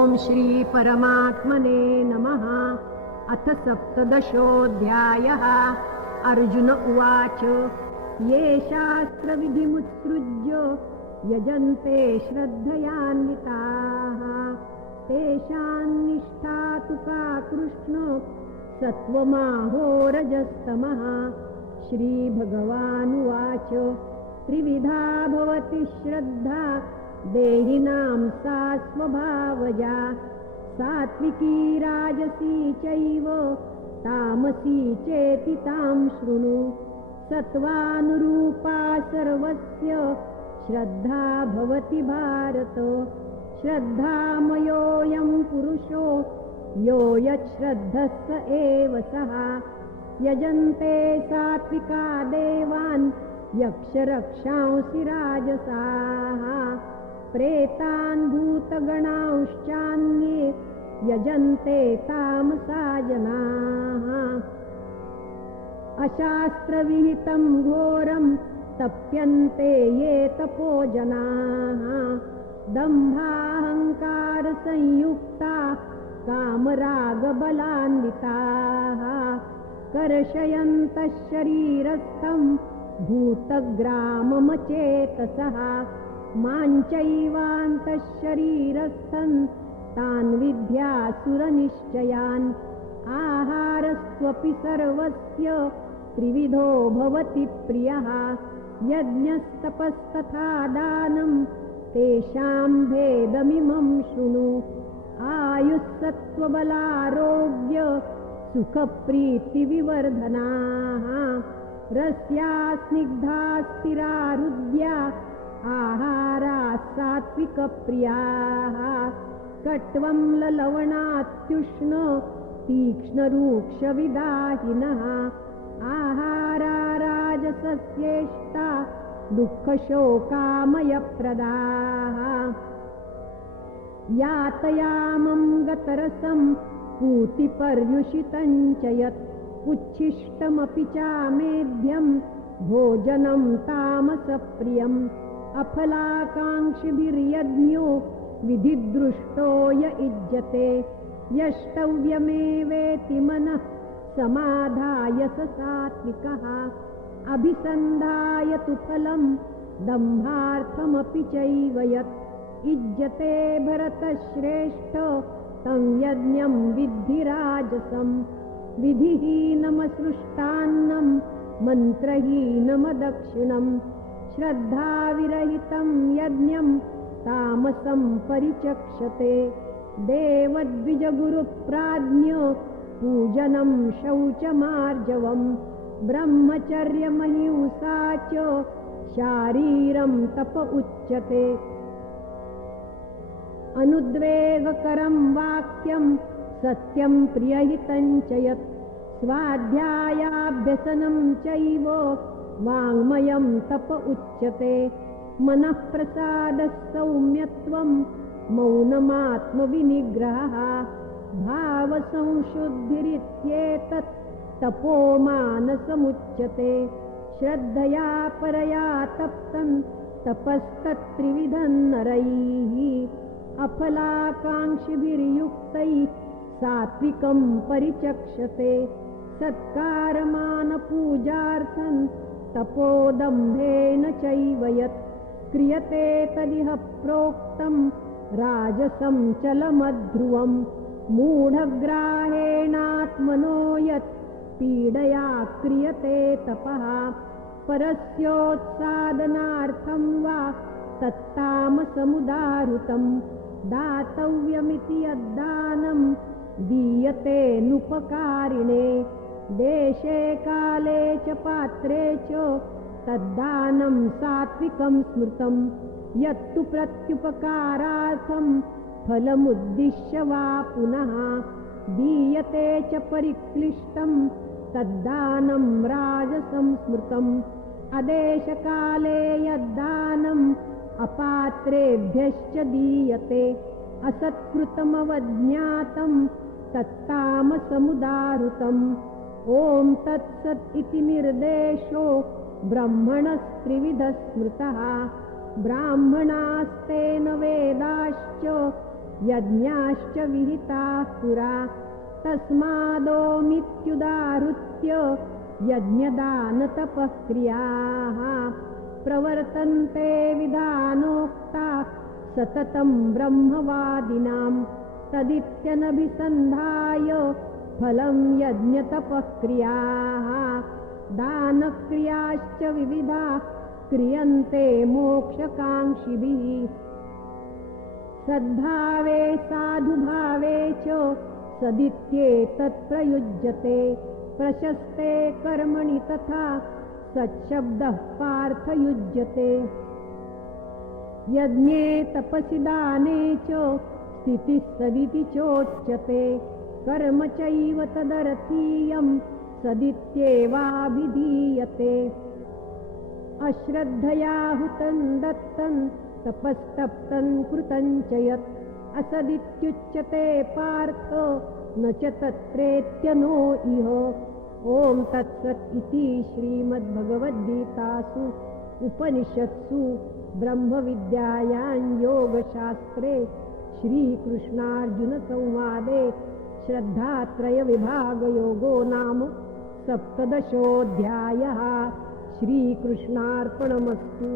ॐ श्री परमात्मने नमः। अथ सप्तदशोऽध्यायः। अर्जुन उवाच ये शास्त्रविधिमुत्सृज्य यजन्ते श्रद्धयान्विताः तेषां निष्ठा तु का कृष्ण सत्त्वमाहो रजस्तमः। श्रीभगवानुवाच त्रिविधा भवति श्रद्धा देहिनां सा स्वभावजा सात्विकी राजसी चैव तामसी चेति तां शृणु। सत्त्वानुरूपा सर्वस्य श्रद्धा भवति भारत। श्रद्धामयोऽयं पुरुषो यो यच्छ्रद्धः स एव सः। यजन्ते सात्विका देवान् यक्षरक्षांसि राजसाः प्रेतान् भूतगणांश्चान्ये यजन्ते तामसा जनाः। अशास्त्रविहितं घोरं तप्यन्ते ये तपो जनाः दम्भाहङ्कारसंयुक्ता कामरागबलान्विताः कर्षयन्तः शरीरस्थं भूतग्राममचेतसः माञ्चैवान्तः शरीरस्थं तान् विद्यासुरनिश्चयान्। आहारस्त्वपि सर्वस्य त्रिविधो भवति प्रियः यज्ञस्तपस्तथा दानं तेषां भेदमिमं शृणु। आयुस्सत्त्वबलारोग्य सुखप्रीतिविवर्धनाः रस्या स्निग्धा स्थिरारुद्या आहाराः सात्विकप्रियाः कट्वं ललवणात्युष्ण तीक्ष्णरूक्षविदाहिनः आहारा राजसस्येष्टा दुःखशोकामयप्रदाः। यातयामं गतरसं पूतिपर्युषितं च यत् उच्छिष्टमपि चामेध्यं भोजनं तामसप्रियम्। अफलाकाङ्क्षिभिर्यज्ञो विधिदृष्टो य युज्यते यष्टव्यमेवेति मनः समाधाय स सात्विकः। अभिसन्धाय तु फलं दम्भार्थमपि चैव यत् युज्यते भरतश्रेष्ठ तं यज्ञं विद्धि राजसम्। विधिहीनमसृष्टान्नं मन्त्रहीनमदक्षिणं श्रद्धाविरहितं यज्ञं तामसं परिचक्षते। देवद्विजगुरुप्राज्ञ पूजनं शौचमार्जवं ब्रह्मचर्यमहिंसा च शारीरं तप उच्यते। अनुद्वेगकरं वाक्यं सत्यं प्रियहितं च यत् स्वाध्यायाभ्यसनं चैव वाङ्मयं तप उच्यते। मनःप्रसादः सौम्यत्वं मौनमात्मविनिग्रहः भावसंशुद्धिरित्येतत् तपो मानसमुच्यते। श्रद्धया परया तप्तं तपस्तत्त्रिविधं नरैः अफलाकाङ्क्षिभिर्युक्तैः सात्विकं परिचक्षते। सत्कारमानपूजार्थं तपोदम्भेन चैव यत् क्रियते तदिह प्रोक्तं राजसं चलमध्रुवं। मूढग्राहेणात्मनो यत् पीडया क्रियते तपः परस्योत्सादनार्थं वा तत्तामसमुदाहृतं। दातव्यमिति यद्दानं दीयते नुपकारिणे देशे काले च पात्रे च तद्दानं सात्विकं स्मृतं। यत्तु प्रत्युपकारार्थं फलमुद्दिश्य वा पुनः दीयते च परिक्लिष्टं तद्दानं राजसं स्मृतम्। अदेशकाले यद्दानम् अपात्रेभ्यश्च दीयते असत्कृतमवज्ञातं तत्तामसमुदाहृतम्। ॐ तत्सत् इति निर्देशो ब्रह्मणस्त्रिविधः स्मृतः। ब्राह्मणास्तेन वेदाश्च यज्ञाश्च विहिताः पुरा तस्मादोमित्युदाहृत्य यज्ञदानतपःक्रियाः प्रवर्तन्ते विधानोक्ता सततं ब्रह्मवादिनां तदित्यनभिसन्धाय फलं यज्ञतपःक्रियाः दानक्रियाश्च विविधा क्रियन्ते मोक्षकाङ्क्षिभिः सद्भावे साधुभावे च सदित्येतत्प्रयुज्यते प्रशस्ते कर्मणि तथा सच्छब्दः पार्थयुज्यते यज्ञे तपसि दाने च स्थितिः सदिति चोच्यते कर्म चैव तदर्थीयं सदित्येवाभिधीयते अश्रद्धया हुतं दत्तं तपस्तप्तं कृतं च यत् असदित्युच्यते पार्थ न च तत्रेत्यनो इह ॐ तत्सत् इति श्रीमद्भगवद्गीतासु उपनिषत्सु ब्रह्मविद्यायां योगशास्त्रे श्रीकृष्णार्जुनसंवादे श्रद्धात्रयविभागयोगो नाम 17ोऽध्यायः। श्रीकृष्णार्पणमस्तु।